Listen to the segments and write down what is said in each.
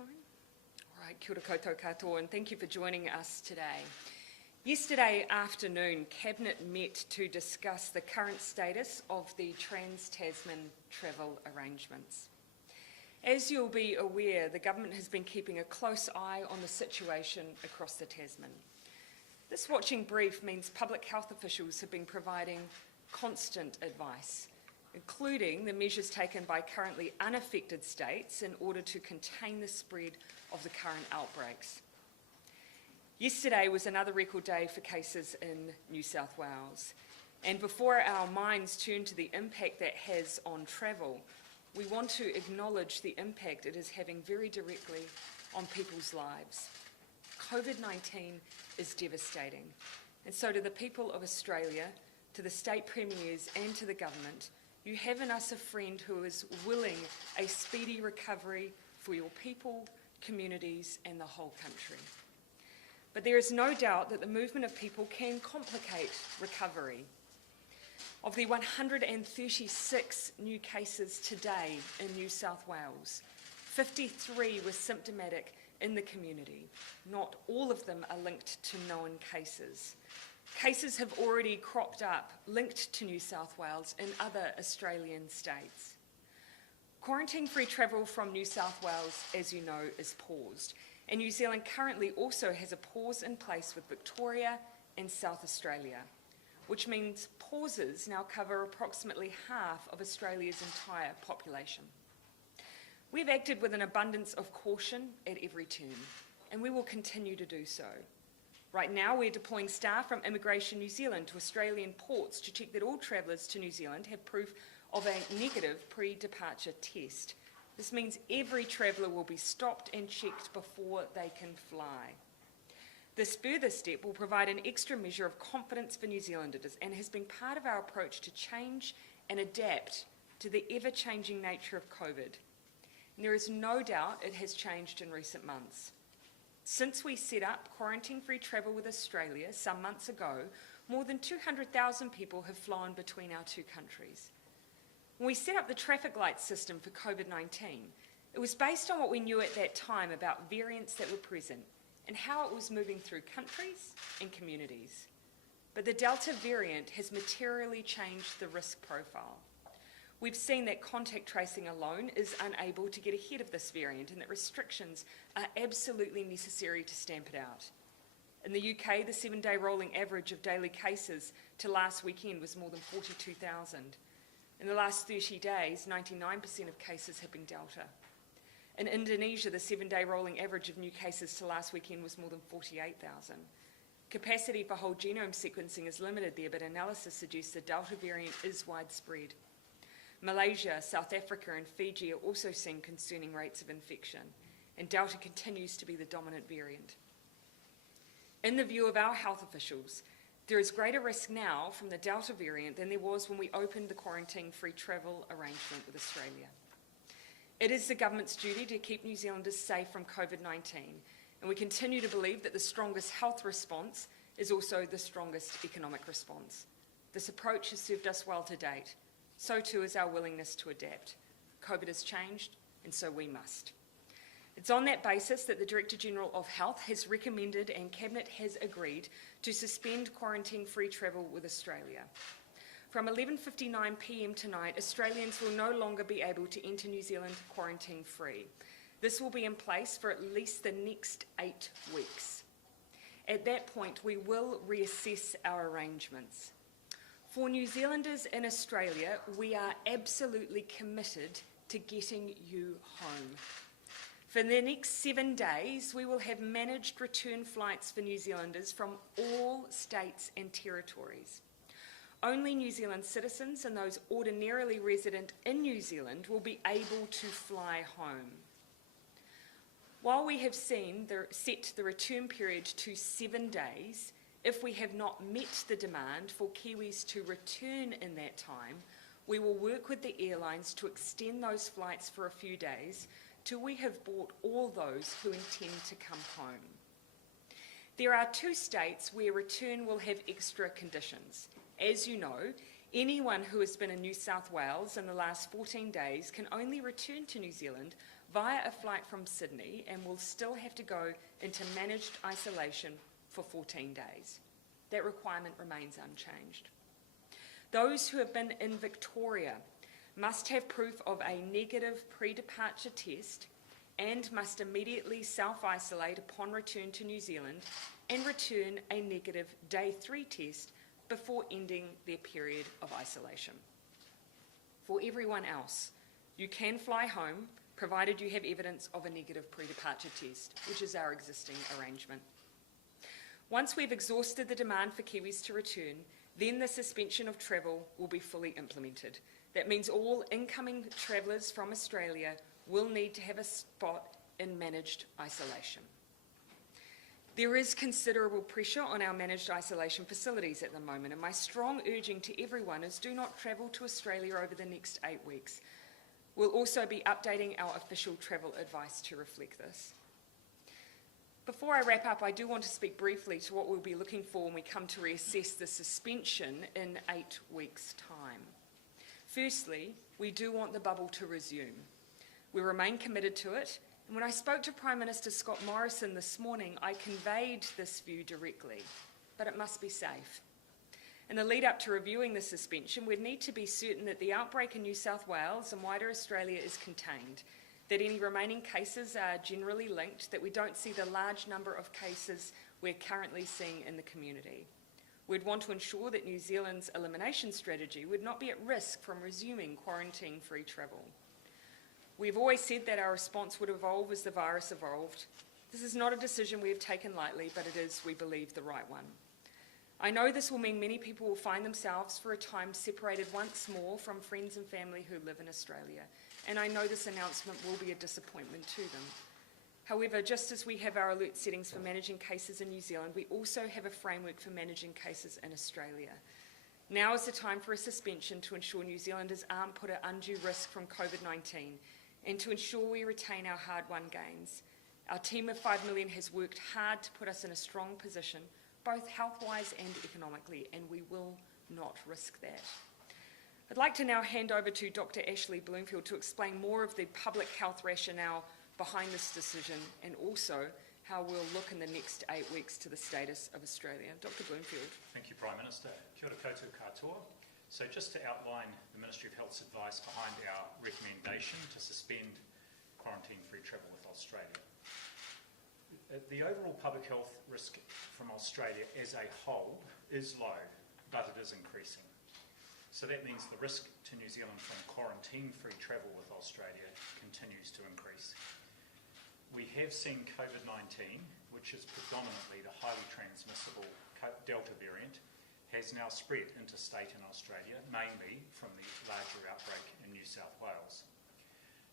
microphone. All right, kia ora koutou katoa, and thank you for joining us today. Yesterday afternoon, Cabinet met to discuss the current status of the Trans-Tasman travel arrangements. As you'll be aware, the government has been keeping a close eye on the situation across the Tasman. This watching brief means public health officials have been providing constant advice, including the measures taken by currently unaffected states in order to contain the spread of the current outbreaks. Yesterday was another record day for cases in New South Wales, and before our minds turn to the impact that has on travel, we want to acknowledge the impact it is having very directly on people's lives. COVID-19 is devastating, and so to the people of Australia, to the state premiers and to the government, you have in us a friend who is willing a speedy recovery for your people, communities and the whole country. But there is no doubt that the movement of people can complicate recovery. Of the 136 new cases today in New South Wales, 53 were symptomatic in the community. Not all of them are linked to known cases. Cases have already cropped up linked to New South Wales in other Australian states. Quarantine-free travel from New South Wales, as you know, is paused, and New Zealand currently also has a pause in place with Victoria and South Australia, which means pauses now cover approximately half of Australia's entire population. We've acted with an abundance of caution at every turn, and we will continue to do so. Right now, we're deploying staff from Immigration New Zealand to Australian ports to check that all travellers to New Zealand have proof of a negative pre-departure test. This means every traveller will be stopped and checked before they can fly. This further step will provide an extra measure of confidence for New Zealanders and has been part of our approach to change and adapt to the ever-changing nature of COVID. And there is no doubt it has changed in recent months. Since we set up quarantine-free travel with Australia some months ago, more than 200,000 people have flown between our two countries. When we set up the traffic light system for COVID-19, it was based on what we knew at that time about variants that were present and how it was moving through countries and communities. But the Delta variant has materially changed the risk profile. We've seen that contact tracing alone is unable to get ahead of this variant and that restrictions are absolutely necessary to stamp it out. In the UK, the 7-day rolling average of daily cases to last weekend was more than 42,000. In the last 30 days, 99% of cases have been Delta. In Indonesia, the 7-day rolling average of new cases to last weekend was more than 48,000. Capacity for whole genome sequencing is limited there, but analysis suggests the Delta variant is widespread. Malaysia, South Africa and Fiji are also seeing concerning rates of infection, and Delta continues to be the dominant variant. In the view of our health officials, there is greater risk now from the Delta variant than there was when we opened the quarantine-free travel arrangement with Australia. It is the government's duty to keep New Zealanders safe from COVID-19, and we continue to believe that the strongest health response is also the strongest economic response. This approach has served us well to date. So too is our willingness to adapt. COVID has changed, and so we must. It's on that basis that the Director-General of Health has recommended and Cabinet has agreed to suspend quarantine-free travel with Australia. From 11:59 p.m. tonight, Australians will no longer be able to enter New Zealand quarantine-free. This will be in place for at least the next 8 weeks. At that point, we will reassess our arrangements. For New Zealanders in Australia, we are absolutely committed to getting you home. For the next 7 days, we will have managed return flights for New Zealanders from all states and territories. Only New Zealand citizens and those ordinarily resident in New Zealand will be able to fly home. While we have set the return period to 7 days, if we have not met the demand for Kiwis to return in that time, we will work with the airlines to extend those flights for a few days till we have brought all those who intend to come home. There are 2 states where return will have extra conditions. As you know, anyone who has been in New South Wales in the last 14 days can only return to New Zealand via a flight from Sydney and will still have to go into managed isolation for 14 days. That requirement remains unchanged. Those who have been in Victoria must have proof of a negative pre-departure test and must immediately self-isolate upon return to New Zealand and return a negative day 3 test before ending their period of isolation. For everyone else, you can fly home provided you have evidence of a negative pre-departure test, which is our existing arrangement. Once we've exhausted the demand for Kiwis to return, then the suspension of travel will be fully implemented. That means all incoming travellers from Australia will need to have a spot in managed isolation. There is considerable pressure on our managed isolation facilities at the moment, and my strong urging to everyone is do not travel to Australia over the next 8 weeks. We'll also be updating our official travel advice to reflect this. Before I wrap up, I do want to speak briefly to what we'll be looking for when we come to reassess the suspension in 8 weeks' time. Firstly, we do want the bubble to resume. We remain committed to it, and when I spoke to Prime Minister Scott Morrison this morning, I conveyed this view directly, but it must be safe. In the lead up to reviewing the suspension, we'd need to be certain that the outbreak in New South Wales and wider Australia is contained, that any remaining cases are generally linked, that we don't see the large number of cases we're currently seeing in the community. We'd want to ensure that New Zealand's elimination strategy would not be at risk from resuming quarantine-free travel. We've always said that our response would evolve as the virus evolved. This is not a decision we have taken lightly, but it is, we believe, the right one. I know this will mean many people will find themselves for a time separated once more from friends and family who live in Australia, and I know this announcement will be a disappointment to them. However, just as we have our alert settings for managing cases in New Zealand, we also have a framework for managing cases in Australia. Now is the time for a suspension to ensure New Zealanders aren't put at undue risk from COVID-19 and to ensure we retain our hard-won gains. Our team of 5 million has worked hard to put us in a strong position, both health-wise and economically, and we will not risk that. I'd like to now hand over to Dr. Ashley Bloomfield to explain more of the public health rationale behind this decision and also how we'll look in the next 8 weeks to the status of Australia. Dr. Bloomfield. Thank you, Prime Minister. Kia ora koutou katoa. So just to outline the Ministry of Health's advice behind our recommendation to suspend quarantine-free travel with Australia. The overall public health risk from Australia as a whole is low, but it is increasing. So that means the risk to New Zealand from quarantine-free travel with Australia continues to increase. We have seen COVID-19, which is predominantly the highly transmissible Delta variant, has now spread interstate in Australia, mainly from the larger outbreak in New South Wales.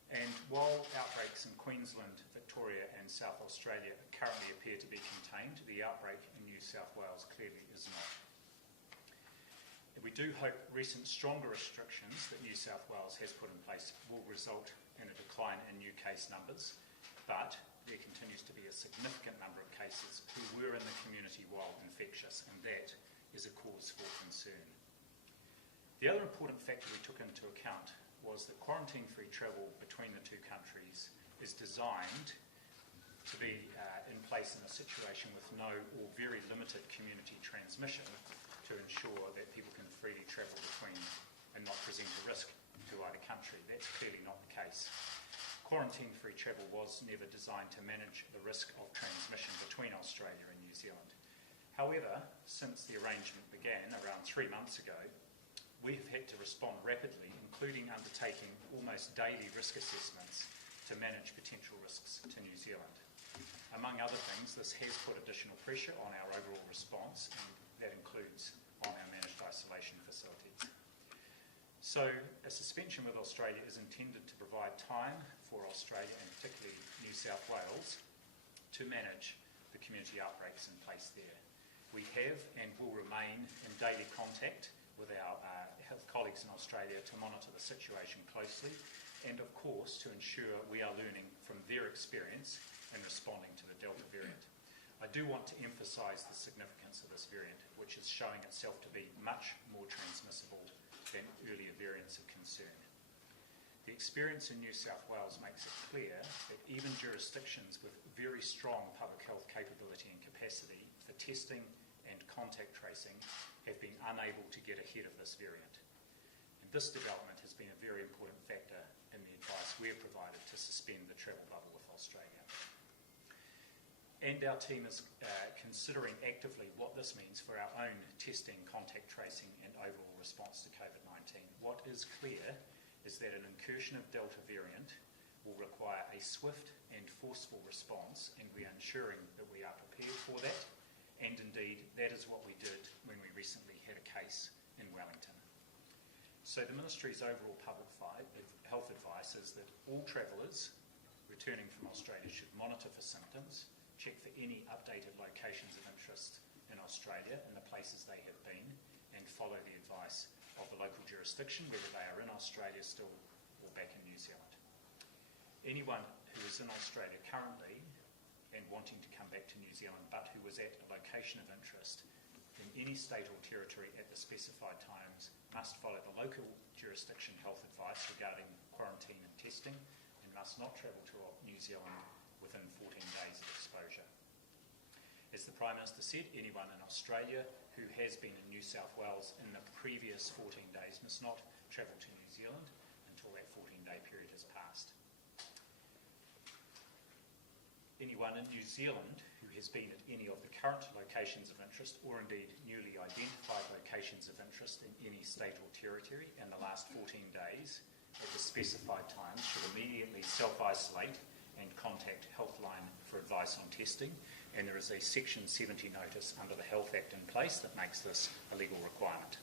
And while outbreaks in Queensland, Victoria and South Australia currently appear to be contained, the outbreak in New South Wales clearly is not. We do hope recent stronger restrictions that New South Wales has put in place will result in a decline in new case numbers, but there continues to be a significant number of cases who were in the community while infectious, and that is a cause for concern. The other important factor we took into account was that quarantine-free travel between the two countries is designed to be in place in a situation with no or very limited community transmission to ensure that people can freely travel between and not present a risk to either country. That's clearly not the case. Quarantine-free travel was never designed to manage the risk of transmission between Australia and New Zealand. However, since the arrangement began around 3 months ago, we have had to respond rapidly, including undertaking almost daily risk assessments to manage potential risks to New Zealand. Among other things, this has put additional pressure on our overall response, and that includes on our managed isolation facilities. So a suspension with Australia is intended to provide time for Australia, and particularly New South Wales, to manage the community outbreaks in place there. We have and will remain in daily contact with our health colleagues in Australia to monitor the situation closely and, of course, to ensure we are learning from their experience in responding to the Delta variant. I do want to emphasise the significance of this variant, which is showing itself to be much more transmissible than earlier variants of concern. The experience in New South Wales makes it clear that even jurisdictions with very strong public health capability and capacity for testing and contact tracing have been unable to get ahead of this variant. And this development has been a very important factor in the advice we've provided to suspend the travel bubble with Australia. And our team is considering actively what this means for our own testing, contact tracing and overall response to COVID-19. What is clear is that an incursion of Delta variant will require a swift and forceful response, and we are ensuring that we are prepared for that. And indeed, that is what we did when we recently had a case in Wellington. So the Ministry's overall public health advice is that all travellers returning from Australia should monitor for symptoms, check for any updated locations of interest in Australia and the places they have been, and follow the advice of the local jurisdiction, whether they are in Australia still or back in New Zealand. Anyone who is in Australia currently and wanting to come back to New Zealand, but who was at a location of interest in any state or territory at the specified times must follow the local jurisdiction health advice regarding quarantine and testing, and must not travel to New Zealand within 14 days of exposure. As the Prime Minister said, anyone in Australia who has been in New South Wales in the previous 14 days must not travel to New Zealand until that 14-day period has passed. Anyone in New Zealand who has been at any of the current locations of interest, or indeed newly identified locations of interest in any state or territory in the last 14 days at the specified times, should immediately self-isolate and contact Healthline for advice on testing. And there is a Section 70 notice under the Health Act in place that makes this a legal requirement.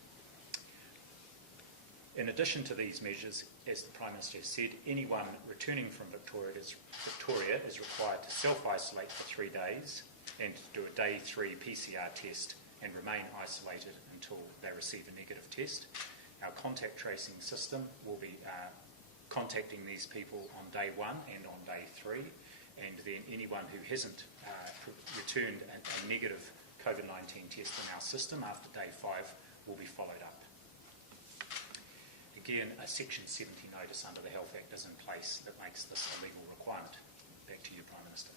In addition to these measures, as the Prime Minister has said, anyone returning from Victoria is required to self-isolate for 3 days and to do a day 3 PCR test and remain isolated until they receive a negative test. Our contact tracing system will be contacting these people on day 1 and on day 3. And then anyone who hasn't returned a negative COVID-19 test in our system after day 5 will be followed up. Again, a Section 70 notice under the Health Act is in place that makes this a legal requirement. Back to you, Prime Minister.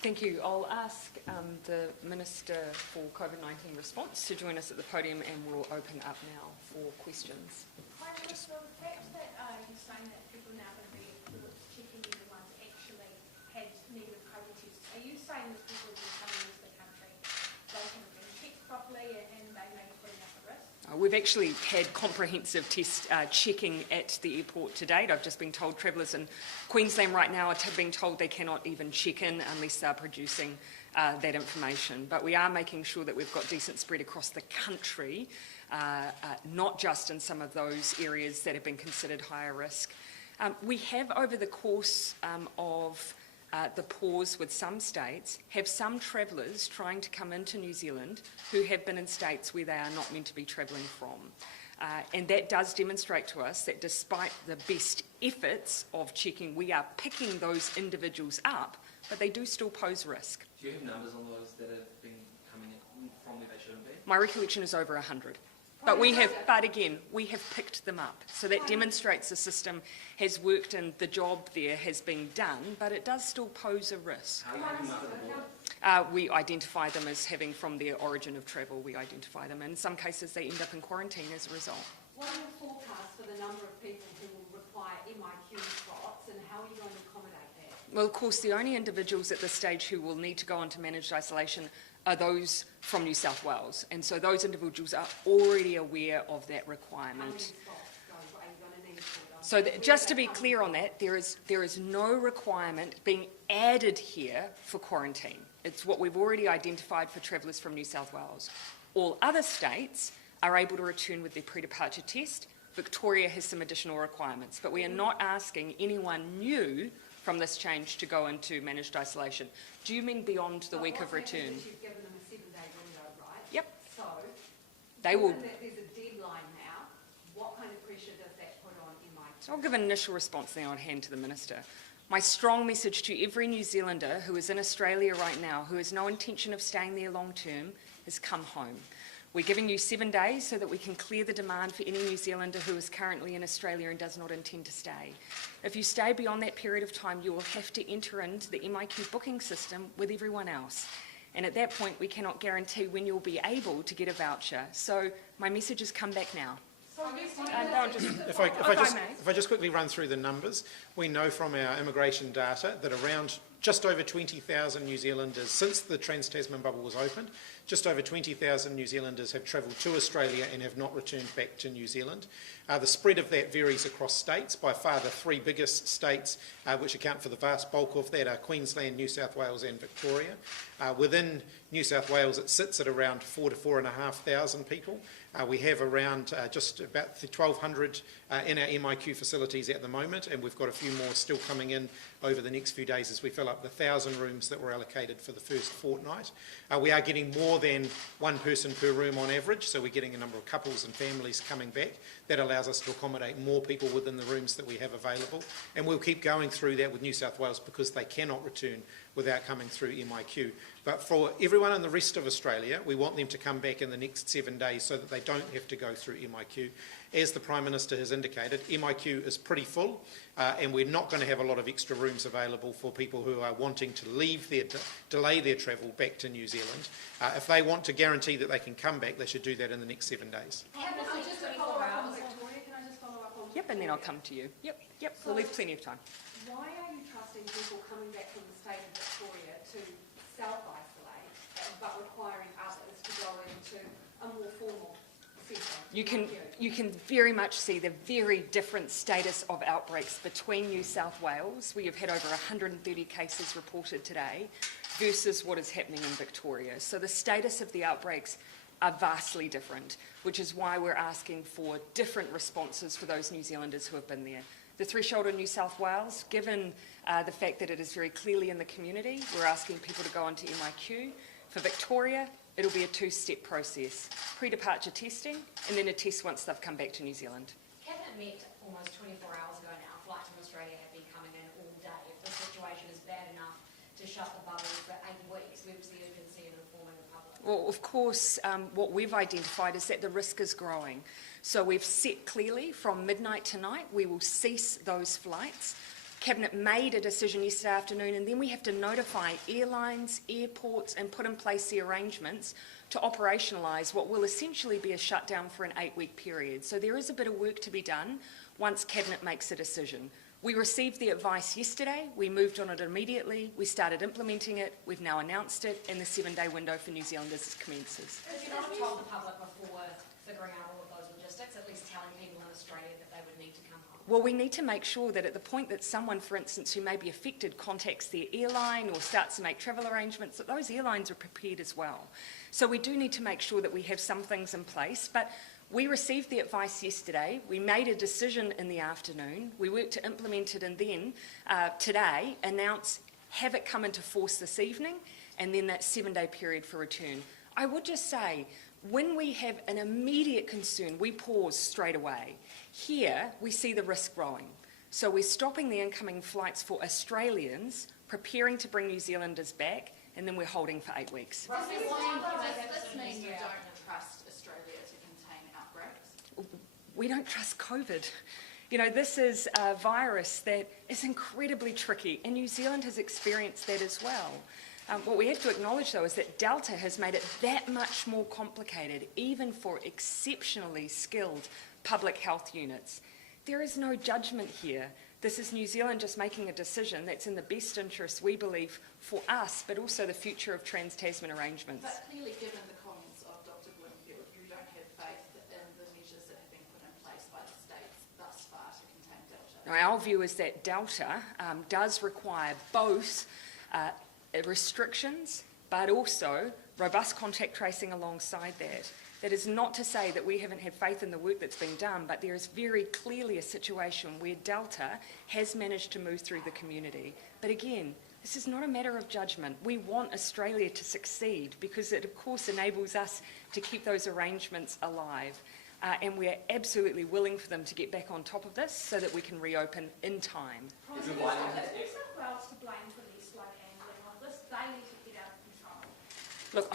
Thank you. I'll ask the Minister for COVID-19 response to join us at the podium, and we'll open up now for questions. Prime Minister, the fact that you're saying that people now going to be checking the ones actually had negative COVID tests, are you saying that people who are coming into the country, they haven't been checked properly and they may be putting up a risk? We've actually had comprehensive test checking at the airport to date. I've just been told travellers in Queensland right now are being told they cannot even check in unless they're producing that information. But we are making sure that we've got decent spread across the country, not just in some of those areas that have been considered higher risk. We have, over the course of the pause with some states, have some travellers trying to come into New Zealand who have been in states where they are not meant to be travelling from. And that does demonstrate to us that despite the best efforts of checking, we are picking those individuals up, but they do still pose risk. Do you have numbers on those that have been coming in from where they shouldn't be? My recollection is over 100. But again, we have picked them up. So that demonstrates the system has worked and the job there has been done, but it does still pose a risk. How do you pick them up at the border? We identify them as having from their origin of travel, we identify them. In some cases, they end up in quarantine as a result. What are your forecasts for the number of people who will require MIQ spots, and how are you going to accommodate that? Well, of course, the only individuals at this stage who will need to go into managed isolation are those from New South Wales. And so those individuals are already aware of that requirement. How many spots are you going to need for them? So just to be clear on that, there is no requirement being added here for quarantine. It's what we've already identified for travellers from New South Wales. All other states are able to return with their pre-departure test. Victoria has some additional requirements, but we are not asking anyone new from this change to go into managed isolation. Do you mean beyond the week of return? You've given them a 7-day window, right? Yep. So, They will. given that there's a deadline now, what kind of pressure does that put on MIQ? So I'll give an initial response, then I'll hand to the Minister. My strong message to every New Zealander who is in Australia right now, who has no intention of staying there long term, is come home. We're giving you 7 days so that we can clear the demand for any New Zealander who is currently in Australia and does not intend to stay. If you stay beyond that period of time, you will have to enter into the MIQ booking system with everyone else. And at that point, we cannot guarantee when you'll be able to get a voucher. So my message has come back now. If I just quickly run through the numbers, we know from our immigration data that around just over 20,000 New Zealanders, since the Trans-Tasman bubble was opened, just over 20,000 New Zealanders have travelled to Australia and have not returned back to New Zealand. The spread of that varies across states. By far the three biggest states which account for the vast bulk of that are Queensland, New South Wales and Victoria. Within New South Wales it sits at around 4,000 to 4,500 people. We have around just about 1,200 in our MIQ facilities at the moment, and we've got a few more still coming in over the next few days as we fill up the 1,000 rooms that were allocated for the first fortnight. We are getting more than one person per room on average, so we're getting a number of couples and families coming back. That allows us to accommodate more people within the rooms that we have available, and we'll keep going through that with New South Wales because they cannot return without coming through MIQ. But for everyone in the rest of Australia, we want them to come back in the next 7 days so that they don't have to go through MIQ. As the Prime Minister has indicated, MIQ is pretty full, and we're not going to have a lot of extra rooms available for people who are wanting to leave delay their travel back to New Zealand. If they want to guarantee that they can come back, they should do that in the next 7 days. Just to follow up on Victoria, can I just follow up on Yep, and then I'll come to you. Yep, we'll leave plenty of time. Why are you trusting people coming back from the state of Victoria to self-isolate, but requiring others to go into a more formal setting? You can very much see the very different status of outbreaks between New South Wales, where you've had over 130 cases reported today, versus what is happening in Victoria. So the status of the outbreaks are vastly different, which is why we're asking for different responses for those New Zealanders who have been there. The threshold in New South Wales, given the fact that it is very clearly in the community, we're asking people to go onto MIQ. For Victoria, it'll be a two-step process: pre-departure testing and then a test once they've come back to New Zealand. Cabinet met almost 24 hours ago now. Flights from Australia have been coming in all day. If the situation is bad enough to shut the bubble for 8 weeks, where's the urgency in informing the public? Well, of course, what we've identified is that the risk is growing. So we've set clearly from midnight tonight, we will cease those flights. Cabinet made a decision yesterday afternoon, and then we have to notify airlines, airports, and put in place the arrangements to operationalise what will essentially be a shutdown for an 8-week period. So there is a bit of work to be done once Cabinet makes a decision. We received the advice yesterday, we moved on it immediately, we started implementing it, we've now announced it, and the 7-day window for New Zealanders commences. Could you not have told the public before figuring out all of those logistics, at least telling people in Australia that they would need to come home? Well, we need to make sure that at the point that someone, for instance, who may be affected contacts their airline or starts to make travel arrangements, that those airlines are prepared as well. So we do need to make sure that we have some things in place, but we received the advice yesterday, we made a decision in the afternoon, we worked to implement it, and then today announce, have it come into force this evening, and then that 7-day period for return. I would just say, when we have an immediate concern, we pause straight away. Here, we see the risk growing. So we're stopping the incoming flights for Australians, preparing to bring New Zealanders back, and then we're holding for 8 weeks. Does this mean you don't trust Australia to contain outbreaks? We don't trust COVID. You know, this is a virus that is incredibly tricky, and New Zealand has experienced that as well. What we have to acknowledge, though, is that Delta has made it that much more complicated, even for exceptionally skilled public health units. There is no judgment here. This is New Zealand just making a decision that's in the best interest, we believe, for us, but also the future of Trans-Tasman arrangements. But clearly, given the comments of Dr. Bloomfield, you don't have faith in the measures that have been put in place by the states thus far to contain Delta. Now, our view is that Delta does require both restrictions, but also robust contact tracing alongside that. That is not to say that we haven't had faith in the work that's been done, but there is very clearly a situation where Delta has managed to move through the community. But again, this is not a matter of judgment. We want Australia to succeed because it, of course, enables us to keep those arrangements alive. And we're absolutely willing for them to get back on top of this so that we can reopen in time. Is New South Wales to blame for this slow handling of this? They need to get out of control. Look,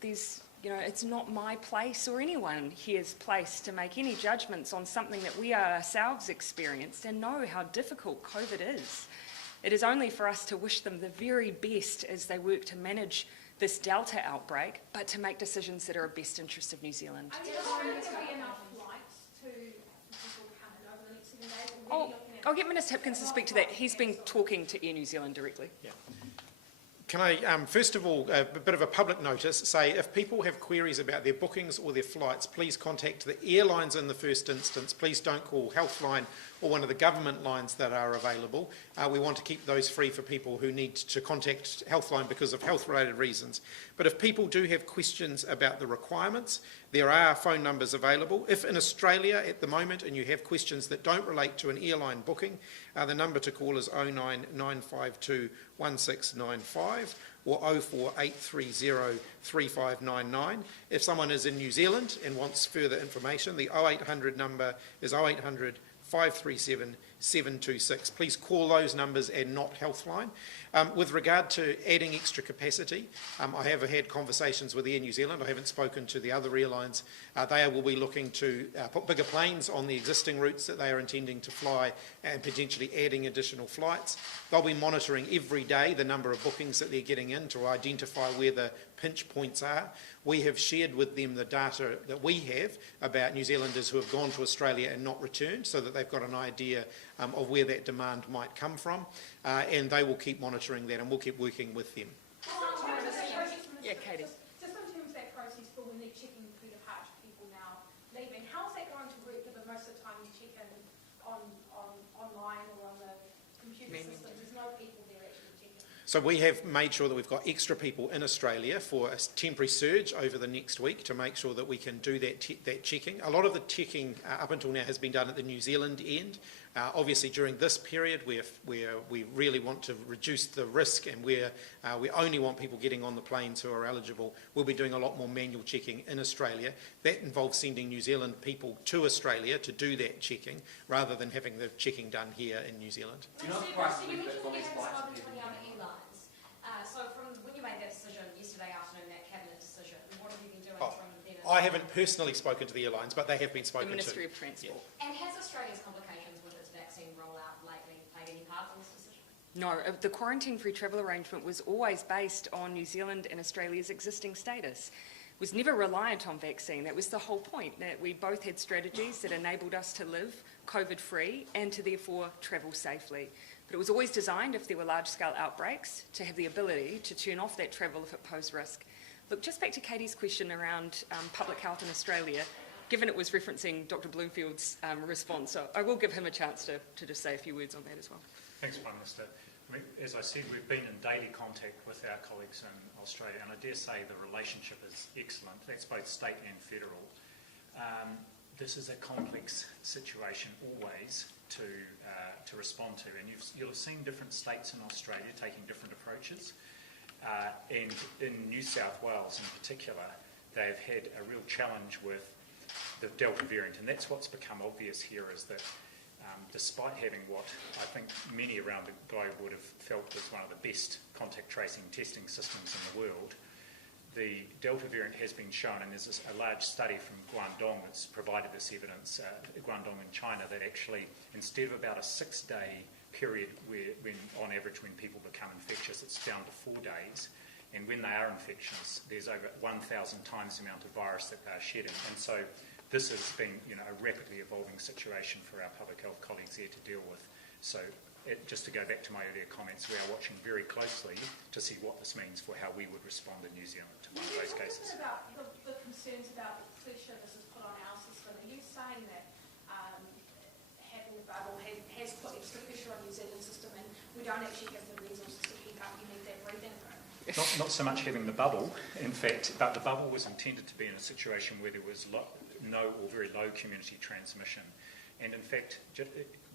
there's it's not my place or anyone here's place to make any judgments on something that we ourselves experienced and know how difficult COVID is. It is only for us to wish them the very best as they work to manage this Delta outbreak, but to make decisions that are in the best interest of New Zealand. Are you sure there'll be enough flights to people come in over the next 7 days? Or really looking at I'll get Minister Hipkins to speak to that. He's been talking to Air New Zealand directly. Yeah. Can I, first of all, a bit of a public notice, say if people have queries about their bookings or their flights, please contact the airlines in the first instance. Please don't call Healthline or one of the government lines that are available. We want to keep those free for people who need to contact Healthline because of health-related reasons. But if people do have questions about the requirements, there are phone numbers available. If in Australia at the moment and you have questions that don't relate to an airline booking, the number to call is 09952 1695 or 04830 3599. If someone is in New Zealand and wants further information, the 0800 number is 0800 537 726. Please call those numbers and not Healthline. With regard to adding extra capacity, I have had conversations with Air New Zealand. I haven't spoken to the other airlines. They will be looking to put bigger planes on the existing routes that they are intending to fly and potentially adding additional flights. They'll be monitoring every day the number of bookings that they're getting in to identify where the pinch points are. We have shared with them the data that we have about New Zealanders who have gone to Australia and not returned, so that they've got an idea of where that demand might come from, and they will keep monitoring that and we'll keep working with them. Yeah, Katie. Just in terms of that process for when they're checking pre-departure people now leaving, how's that going to work given most of the time you check in online or on the computer system? There's no people there actually checking. So we have made sure that we've got extra people in Australia for a temporary surge over the next week to make sure that we can do that checking. A lot of the checking up until now has been done at the New Zealand end. Obviously during this period where we really want to reduce the risk and where we only want people getting on the planes who are eligible, we'll be doing a lot more manual checking in Australia. That involves sending New Zealand people to Australia to do that checking rather than having the checking done here in New Zealand. Do you know the price of on these flights? So from when you made that decision yesterday afternoon, that cabinet decision, what have you been doing from then? I haven't personally spoken to the airlines, but they have been spoken The to. Ministry of Transport. Yeah. And has Australia's complications with its vaccine rollout lately played any part in this decision? No, the quarantine-free travel arrangement was always based on New Zealand and Australia's existing status. It was never reliant on vaccine. That was the whole point, that we both had strategies that enabled us to live COVID-free and to therefore travel safely. But it was always designed, if there were large-scale outbreaks, to have the ability to turn off that travel if it posed risk. Look, just back to Katie's question around public health in Australia, given it was referencing Dr. Bloomfield's response, so I will give him a chance to just say a few words on that as well. Thanks, Prime Minister. As I said, we've been in daily contact with our colleagues in Australia, and I dare say the relationship is excellent. That's both state and federal. This is a complex situation always to respond to, and you'll have seen different states in Australia taking different approaches, and in New South Wales in particular, they've had a real challenge with the Delta variant, and that's what's become obvious here is that despite having what I think many around the globe would have felt was one of the best contact tracing testing systems in the world, the Delta variant has been shown, and there's a large study from Guangdong that's provided this evidence, Guangdong in China, that actually instead of about a 6-day period when on average when people become infectious, it's down to 4 days, and when they are infectious, there's over 1,000 times the amount of virus that they're shedding, and so this has been a rapidly evolving situation for our public health colleagues there to deal with. So just to go back to my earlier comments, we are watching very closely to see what this means for how we would respond in New Zealand to one of those cases. Can you talk a bit about the concerns about the pressure this has put on our system? Are you saying that having the bubble has put extra pressure on New Zealand's system and we don't actually have the resources to keep up? You need that breathing room? Not so much having the bubble, in fact, but the bubble was intended to be in a situation where there was no or very low community transmission. And in fact,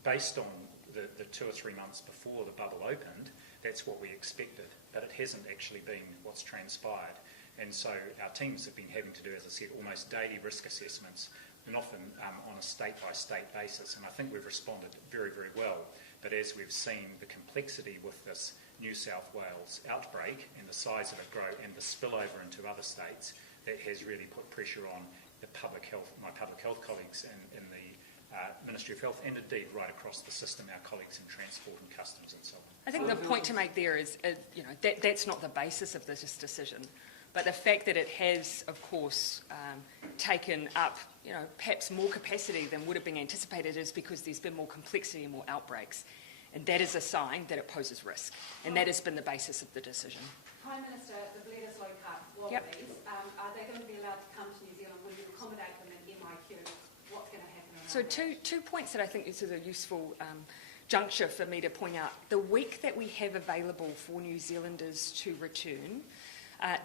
based on the 2 or 3 months before the bubble opened, that's what we expected, but it hasn't actually been what's transpired. And so our teams have been having to do, as I said, almost daily risk assessments, and often on a state-by-state basis, and I think we've responded very, very well. But as we've seen the complexity with this New South Wales outbreak and the size of it grow and the spillover into other states, that has really put pressure on my public health colleagues in the Ministry of Health, and indeed right across the system, our colleagues in transport and customs and so on. I think the point to make there is, that's not the basis of this decision, but the fact that it has, of course, taken up, perhaps more capacity than would have been anticipated is because there's been more complexity and more outbreaks, and that is a sign that it poses risk, and that has been the basis of the decision. Prime Minister, the Bleeders Low Cut wallabies, are they going to be allowed to come to New Zealand? Will you accommodate them in MIQ? What's going to happen? So two points that I think this is a useful juncture for me to point out. The week that we have available for New Zealanders to return,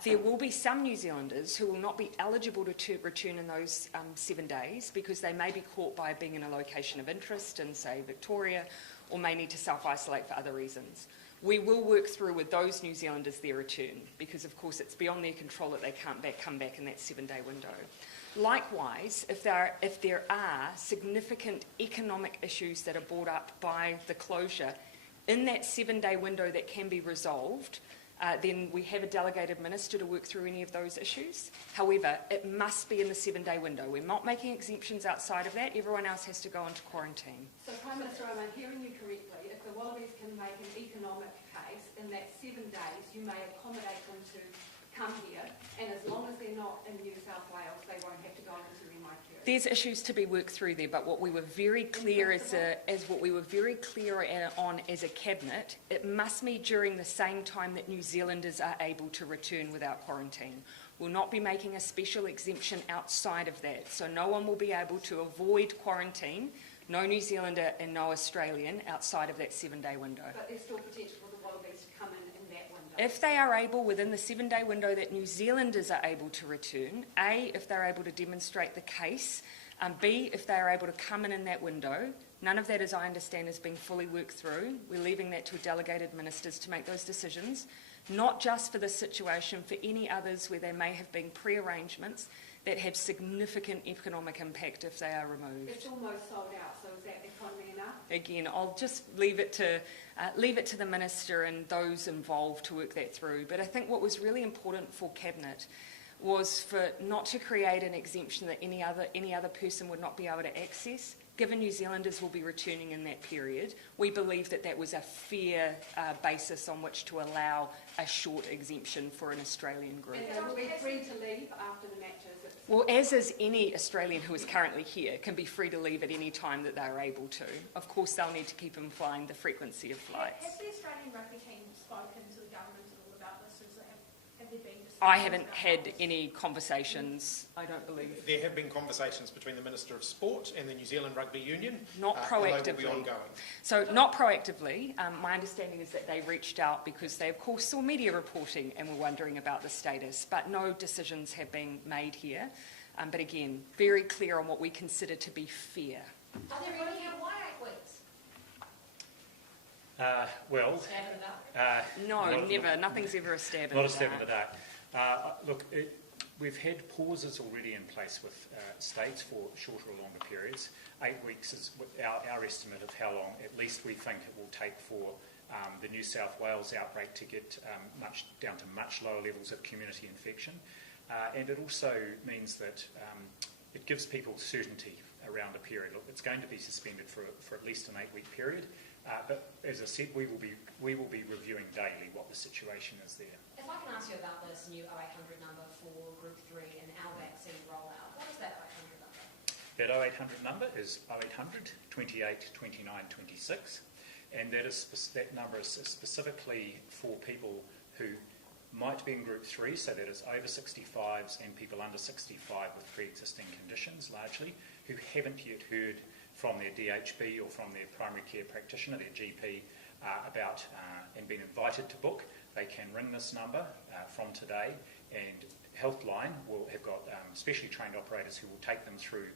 there will be some New Zealanders who will not be eligible to return in those 7 days because they may be caught by being in a location of interest in, say, Victoria, or may need to self-isolate for other reasons. We will work through with those New Zealanders their return because, of course, it's beyond their control that they can't come back in that 7-day window. Likewise, if there are significant economic issues that are brought up by the closure in that 7-day window that can be resolved, then we have a delegated minister to work through any of those issues. However, it must be in the 7-day window. We're not making exemptions outside of that. Everyone else has to go into quarantine. So, Prime Minister, am I hearing you correctly? If the wallabies can make an economic case in that 7 days, you may accommodate them to come here, and as long as they're not in New South Wales, they won't have to go into MIQ. There's issues to be worked through there, but what we were very clear on as a cabinet, it must be during the same time that New Zealanders are able to return without quarantine. We'll not be making a special exemption outside of that, so no one will be able to avoid quarantine, no New Zealander and no Australian outside of that 7-day window. But there's still potential for the wallabies to come in that window. If they are able, within the 7-day window that New Zealanders are able to return, A, if they're able to demonstrate the case, B, if they are able to come in that window, none of that, as I understand, is being fully worked through. We're leaving that to delegated ministers to make those decisions, not just for this situation, for any others where there may have been pre-arrangements that have significant economic impact if they are removed. It's almost sold out, so is that economy enough? Again, I'll just leave it to the minister and those involved to work that through. But I think what was really important for Cabinet was for not to create an exemption that any other person would not be able to access. Given New Zealanders will be returning in that period, we believe that that was a fair basis on which to allow a short exemption for an Australian group. And they will be free to leave after the matches? Well, as is any Australian who is currently here, can be free to leave at any time that they're able to. Of course, they'll need to keep in mind the frequency of flights. Has the Australian rugby team spoken to the government at all about this? Have there been discussions? I haven't had any conversations, I don't believe. There have been conversations between the Minister of Sport and the New Zealand Rugby Union. Not proactively. And they will be ongoing. So not proactively. My understanding is that they reached out because they, of course, saw media reporting and were wondering about the status, but no decisions have been made here. But again, very clear on what we consider to be fair. Are there any why 8 weeks? Stab in the dark? No, never. Nothing's ever a stab in the dark. Not a stab in the dark. Look, we've had pauses already in place with states for shorter or longer periods. 8 weeks is our estimate of how long, at least we think it will take for the New South Wales outbreak to get down to much lower levels of community infection. And it also means that it gives people certainty around a period. Look, it's going to be suspended for at least an 8-week period, but as I said, we will be reviewing daily what the situation is there. If I can ask you about this new 0800 number for Group 3 and our vaccine rollout, what is that 0800 number? That 0800 number is 0800 28 29 26, and that number is specifically for people who might be in Group 3, so that is over 65s and people under 65 with pre-existing conditions, largely, who haven't yet heard from their DHB or from their primary care practitioner, their GP, about and been invited to book. They can ring this number from today, and Healthline will have got specially trained operators who will take them through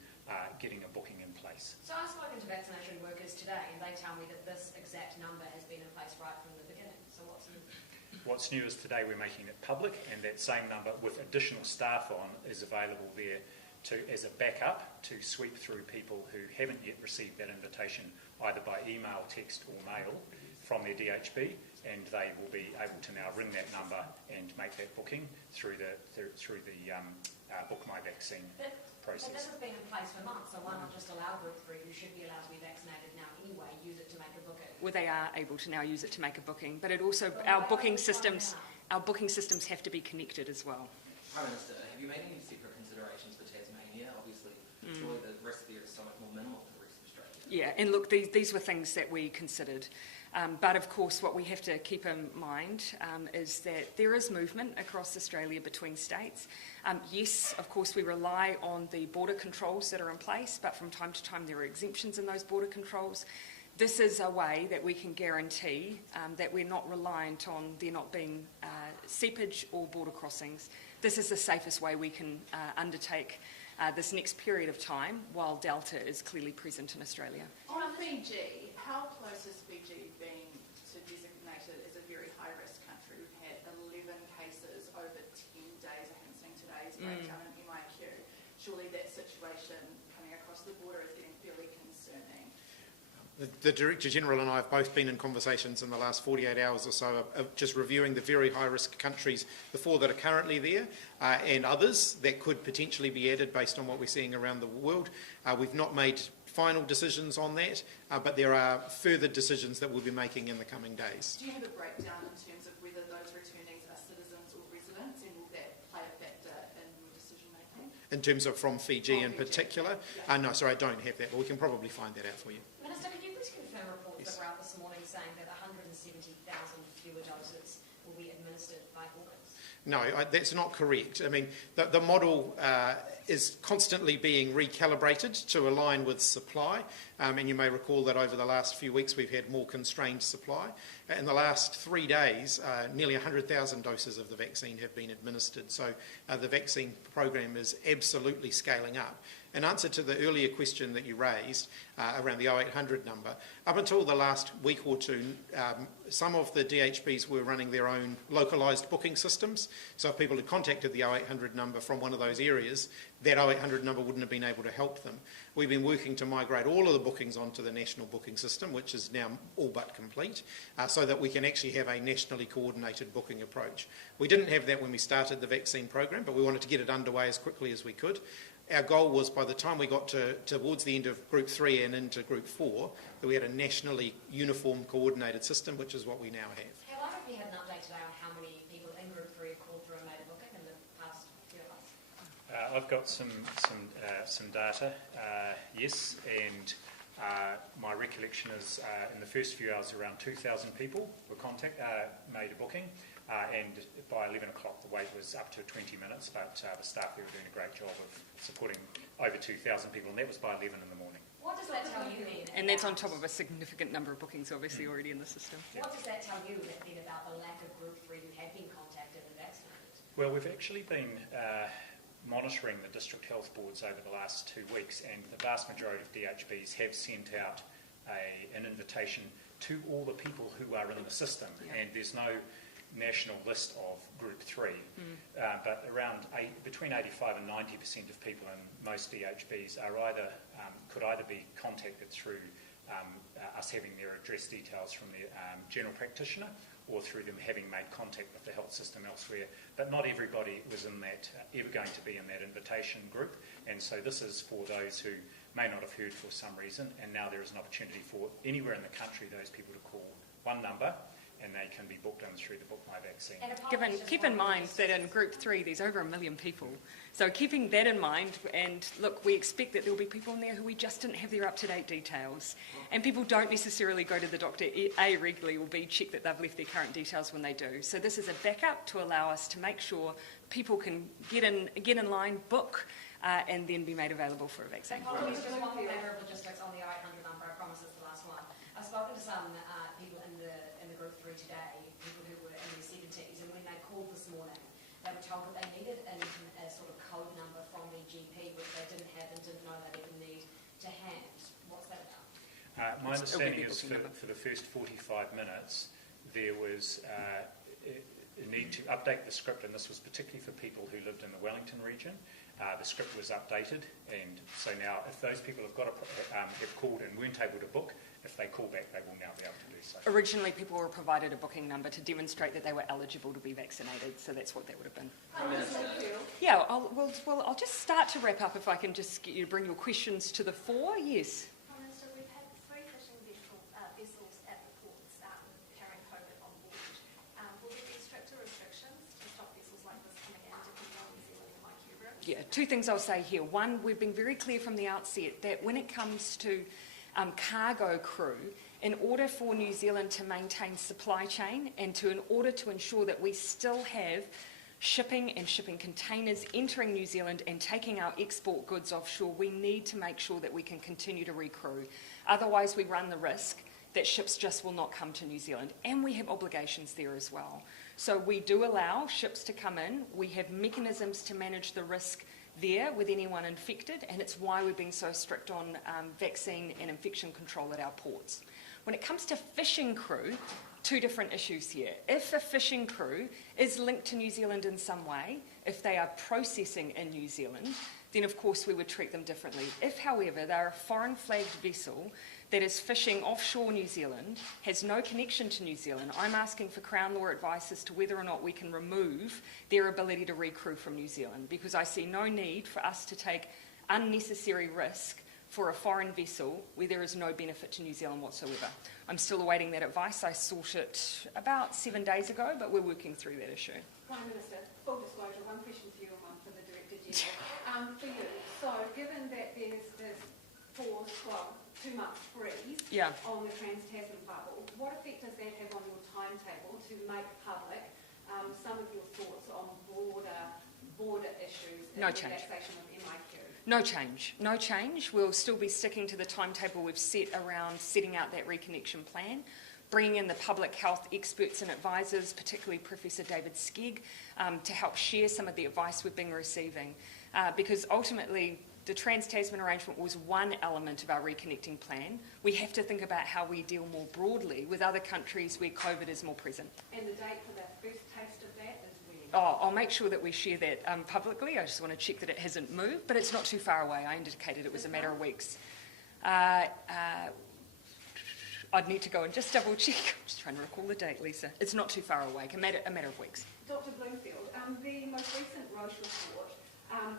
getting a booking in place. So I've spoken to vaccination workers today, and they tell me that this exact number has been in place right from the beginning. So what's new? What's new is today we're making it public, and that same number with additional staff on is available there as a backup to sweep through people who haven't yet received that invitation either by email, text or mail from their DHB, and they will be able to now ring that number and make that booking through the Book My Vaccine process. But this has been in place for months, so why not just allow Group 3, who should be allowed to be vaccinated now anyway, use it to make a booking? Well, they are able to now use it to make a booking, but it also, our booking systems have to be connected as well. Prime Minister, have you made any separate considerations for Tasmania? Obviously, surely the risk there is so much more minimal than the rest of Australia. Yeah, and look, these were things that we considered. But of course, what we have to keep in mind is that there is movement across Australia between states. Yes, of course, we rely on the border controls that are in place, but from time to time there are exemptions in those border controls. This is a way that we can guarantee that we're not reliant on there not being seepage or border crossings. This is the safest way we can undertake this next period of time while Delta is clearly present in Australia. On Fiji, how close has Fiji been to designated as a very high-risk country? We've had 11 cases over 10 days. I haven't seen today's breakdown in MIQ. Surely that situation coming across the border is getting fairly concerning. The Director General and I have both been in conversations in the last 48 hours or so of just reviewing the very high-risk countries, the 4 that are currently there, and others that could potentially be added based on what we're seeing around the world. We've not made final decisions on that, but there are further decisions that we'll be making in the coming days. Do you have a breakdown in terms of whether those returnees are citizens or residents, and will that play a factor in your decision making? In terms of from Fiji in Fiji. particular? Yeah. No, sorry, I don't have that, but we can probably find that out for you. Minister, could you please confirm reports Yes. that were out this morning saying that 170,000 fewer doses will be administered by August? No, that's not correct. I mean, the model is constantly being recalibrated to align with supply, and you may recall that over the last few weeks we've had more constrained supply. In the last 3 days, nearly 100,000 doses of the vaccine have been administered, so the vaccine program is absolutely scaling up. In answer to the earlier question that you raised around the 0800 number, up until the last week or two, some of the DHBs were running their own localised booking systems. So if people had contacted the 0800 number from one of those areas, that 0800 number wouldn't have been able to help them. We've been working to migrate all of the bookings onto the national booking system, which is now all but complete, so that we can actually have a nationally coordinated booking approach. We didn't have that when we started the vaccine program, but we wanted to get it underway as quickly as we could. Our goal was by the time we got towards the end of Group 3 and into Group 4, that we had a nationally uniform coordinated system, which is what we now have. Have either of you had an update today on how many people in Group 3 have called through and made a booking in the past few months? I've got some data, yes, and my recollection is in the first few hours around 2,000 people were made a booking, and by 11 o'clock the wait was up to 20 minutes, but the staff there were doing a great job of supporting over 2,000 people, and that was by 11 in the morning. What does that tell you then? And that's on top of a significant number of bookings obviously already in the system. What does that tell you then about the lack of Group 3 who have been contacted and vaccinated? Well, we've actually been monitoring the district health boards over the last 2 weeks, and the vast majority of DHBs have sent out an invitation to all the people who are in the system, and there's no national list of Group 3, but between 85 and 90% of people in most DHBs are could either be contacted through us having their address details from the general practitioner, or through them having made contact with the health system elsewhere. But not everybody was in that, ever going to be in that invitation group, and so this is for those who may not have heard for some reason, and now there is an opportunity for anywhere in the country those people to call one number, and they can be booked in through the Book My Vaccine. Keep in mind that in Group 3 there's over 1 million people. So keeping that in mind, and look, we expect that there will be people in there who we just didn't have their up-to-date details. And people don't necessarily go to the doctor A regularly or B check that they've left their current details when they do. So this is a backup to allow us to make sure people can get in line, book, and then be made available for a vaccine. Apologies, just one matter of logistics on the 0800 number. I promise it's the last one. I've spoken to some people in the Group 3 today, people who were in their 70s, and when they called this morning, they were told that they needed a sort of code number from their GP, which they didn't have and didn't know they'd even need to hand. What's that about? My understanding is for the first 45 minutes, there was a need to update the script, and this was particularly for people who lived in the Wellington region, the script was updated, and so now if those people have called and weren't able to book, if they call back, they will now be able to do so. Originally, people were provided a booking number to demonstrate that they were eligible to be vaccinated, so that's what that would have been. Yeah, I'll just start to wrap up if I can just get you to bring your questions to the fore. Yes. Prime Minister, we've had 3 fishing vessels at the ports carrying COVID on board. Will there be stricter restrictions to stop vessels like this coming in to control New Zealand and Cuba? Yeah, 2 things I'll say here. One, we've been very clear from the outset that when it comes to cargo crew, in order for New Zealand to maintain supply chain and in order to ensure that we still have shipping and shipping containers entering New Zealand and taking our export goods offshore, we need to make sure that we can continue to recrew. Otherwise, we run the risk that ships just will not come to New Zealand, and we have obligations there as well. So we do allow ships to come in. We have mechanisms to manage the risk there with anyone infected, and it's why we're being so strict on vaccine and infection control at our ports. When it comes to fishing crew, 2 different issues here. If a fishing crew is linked to New Zealand in some way, if they are processing in New Zealand, then of course we would treat them differently. If, however, they're a foreign flagged vessel that is fishing offshore New Zealand, has no connection to New Zealand, I'm asking for Crown Law advice as to whether or not we can remove their ability to recrew from New Zealand, because I see no need for us to take unnecessary risk for a foreign vessel where there is no benefit to New Zealand whatsoever. I'm still awaiting that advice. I sought it about 7 days ago, but we're working through that issue. Prime Minister, full disclosure, 1 question for you and 1 for the Director General. For you, so given that there's this 2-month freeze on the Trans-Tasman bubble, what effect does that have on your timetable to make public some of your thoughts on border issues and relaxation of MIQ? No change. No change. We'll still be sticking to the timetable we've set around setting out that reconnection plan, bringing in the public health experts and advisors, particularly Professor David Skegg, to help share some of the advice we've been receiving. Because ultimately, the Trans-Tasman arrangement was one element of our reconnecting plan. We have to think about how we deal more broadly with other countries where COVID is more present. And the date for that first taste of that is when? I'll make sure that we share that publicly. I just want to check that it hasn't moved, but it's not too far away. I indicated it was a matter of weeks. I'd need to go and just double check. I'm just trying to recall the date, Lisa. It's not too far away, a matter of weeks. Dr. Bloomfield, the most recent Roche report,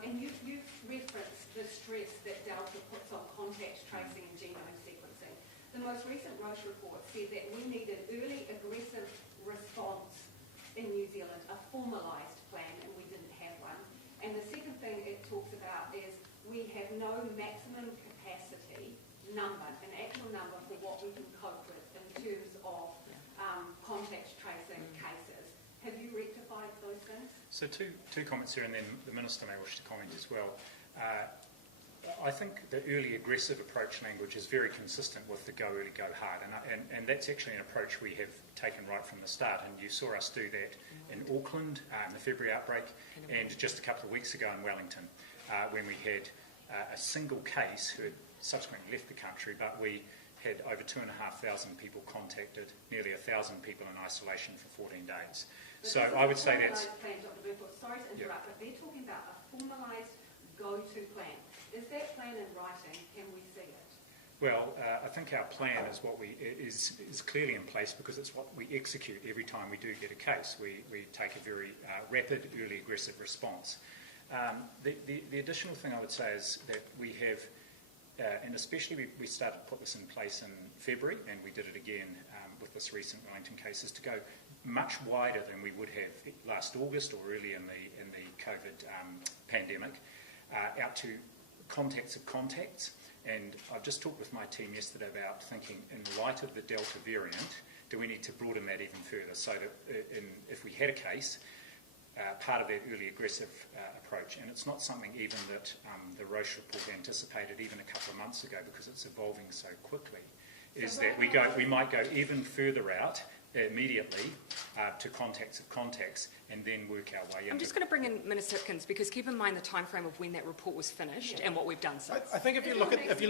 and you've referenced the stress that Delta puts on contact tracing and genome sequencing. The most recent Roche report said that we need an early aggressive response in New Zealand, a formalised plan, and we didn't have one. And the second thing it talks about is we have no maximum capacity number, an actual number for what we can cope with in terms of contact tracing cases. Have you rectified those things? So two comments here, and then the Minister may wish to comment as well. I think the early aggressive approach language is very consistent with the go early, go hard, and that's actually an approach we have taken right from the start, and you saw us do that in Auckland in the February outbreak, and just a couple of weeks ago in Wellington, when we had a single case who had subsequently left the country, but we had over 2,500 people contacted, nearly 1,000 people in isolation for 14 days. But so I would say that's... Plan, Dr. Bloomfield, sorry to interrupt, but they're talking about a formalised go-to plan. Is that plan in writing? Can we see it? Well, I think our plan is what is clearly in place because it's what we execute every time we do get a case. We take a very rapid, early aggressive response. The additional thing I would say is that we have, and especially we started to put this in place in February, and we did it again with this recent Wellington cases, to go much wider than we would have last August or early in the COVID pandemic, out to contacts of contacts. And I've just talked with my team yesterday about thinking, in light of the Delta variant, do we need to broaden that even further so that if we had a case, part of that early aggressive approach, and it's not something even that the Roche report anticipated even a couple of months ago because it's evolving so quickly, is that we might go even further out immediately to contacts of contacts and then work our way in. I'm just going to bring in Minister Hipkins because keep in mind the time frame of when that report was finished and what we've done since. I think if you look at it, cases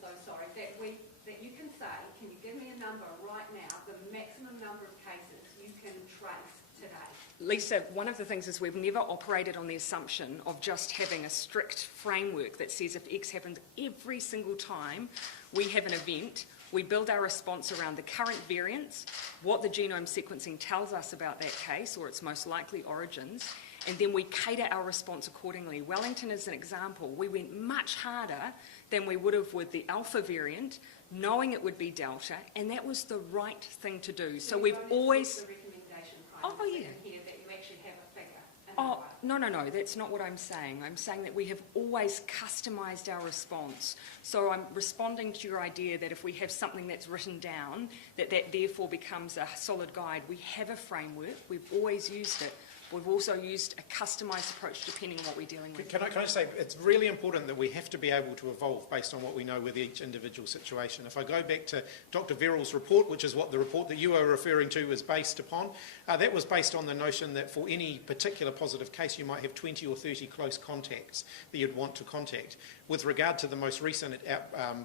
though, that you can say, can you give me a number right now, the maximum number of cases you can trace today? Lisa, one of the things is we've never operated on the assumption of just having a strict framework that says if X happens every single time we have an event, we build our response around the current variants, what the genome sequencing tells us about that case or its most likely origins, and then we cater our response accordingly. Wellington is an example. We went much harder than we would have with the Alpha variant, knowing it would be Delta, and that was the right thing to do. So we've always... The recommendation Oh, yeah. here that you actually have a figure. Oh, no, that's not what I'm saying. I'm saying that we have always customised our response. So I'm responding to your idea that if we have something that's written down, that therefore becomes a solid guide. We have a framework. We've always used it. We've also used a customised approach depending on what we're dealing with. Can I say, it's really important that we have to be able to evolve based on what we know with each individual situation. If I go back to Dr. Verrill's report, which is what the report that you are referring to is based upon, that was based on the notion that for any particular positive case you might have 20 or 30 close contacts that you'd want to contact. With regard to the most recent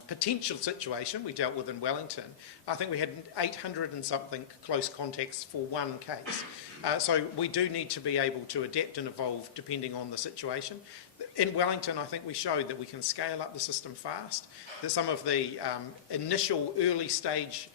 potential situation we dealt with in Wellington, I think we had 800 and something close contacts for one case. So we do need to be able to adapt and evolve depending on the situation. In Wellington, I think we showed that we can scale up the system fast, that some of the initial early stage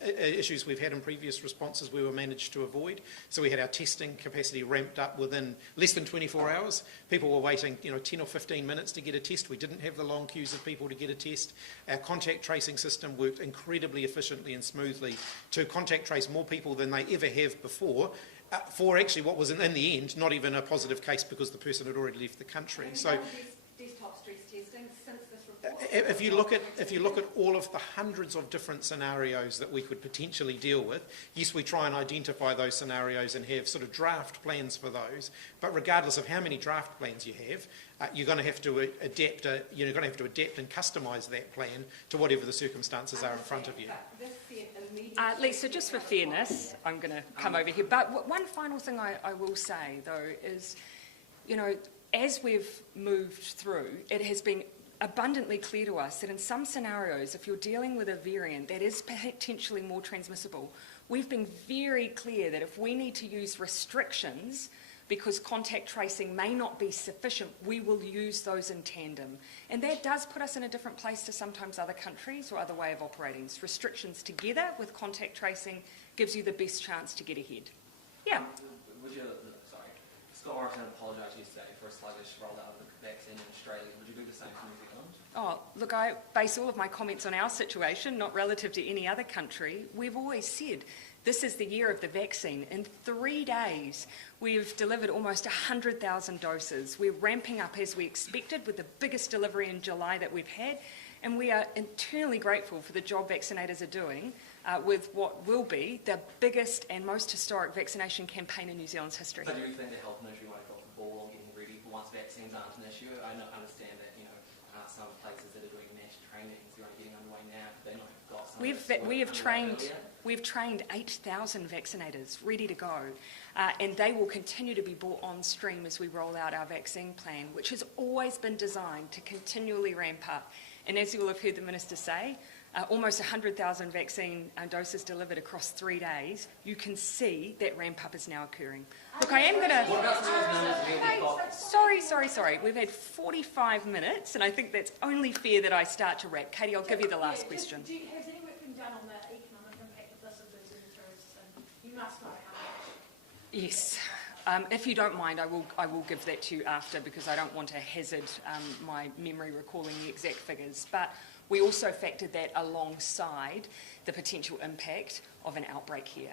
issues we've had in previous responses we were managed to avoid. So we had our testing capacity ramped up within less than 24 hours. People were waiting 10 or 15 minutes to get a test. We didn't have the long queues of people to get a test. Our contact tracing system worked incredibly efficiently and smoothly to contact trace more people than they ever have before, for actually what was in the end not even a positive case because the person had already left the country. So desktop stress testing since this report. if you look at all of the hundreds of different scenarios that we could potentially deal with, yes, we try and identify those scenarios and have sort of draft plans for those. But regardless of how many draft plans you have, you're going to have to adapt. You're going to have to adapt and customise that plan to whatever the circumstances are in front of you. Lisa, just for fairness, I'm going to come over here. But one final thing I will say, though, is, as we've moved through, it has been abundantly clear to us that in some scenarios, if you're dealing with a variant that is potentially more transmissible, we've been very clear that if we need to use restrictions because contact tracing may not be sufficient, we will use those in tandem. And that does put us in a different place to sometimes other countries or other way of operating. Restrictions together with contact tracing gives you the best chance to get ahead. Yeah. Scott Morrison apologised yesterday for a sluggish rollout of the vaccine in Australia. Would you do the same for New Zealand? Oh, look, I base all of my comments on our situation, not relative to any other country. We've always said this is the year of the vaccine. In 3 days, we've delivered almost 100,000 doses. We're ramping up as we expected with the biggest delivery in July that we've had, and we are eternally grateful for the job vaccinators are doing with what will be the biggest and most historic vaccination campaign in New Zealand's history. So do you think the health ministry might have got the ball on getting ready for once vaccines aren't an issue? I understand that, some places that are doing mass trainings, you're only getting underway now, they might have got some We've trained 8,000 vaccinators ready to go, and they will continue to be brought on stream as we roll out our vaccine plan, which has always been designed to continually ramp up. And as you will have heard the Minister say, almost 100,000 vaccine doses delivered across 3 days. You can see that ramp up is now occurring. Look, I am going to... What about some of those numbers? Sorry. We've had 45 minutes, and I think that's only fair that I start to wrap. Katie, I'll give you the last question. Has any work been done on the economic impact of this in terms of tourists? And you must know how much. Yes. If you don't mind, I will give that to you after, because I don't want to hazard my memory recalling the exact figures. But we also factored that alongside the potential impact of an outbreak here,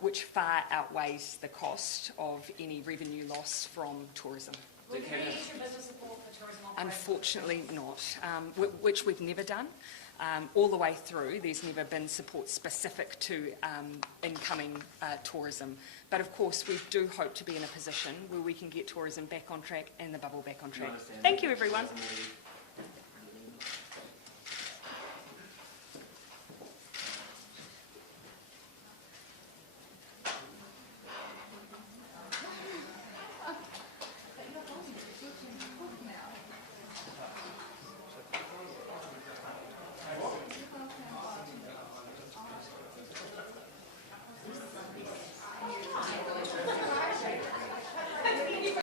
which far outweighs the cost of any revenue loss from tourism. Will there be extra business support for tourism operators? Unfortunately not, which we've never done. All the way through, there's never been support specific to incoming tourism. But of course, we do hope to be in a position where we can get tourism back on track and the bubble back on track. Thank you, everyone.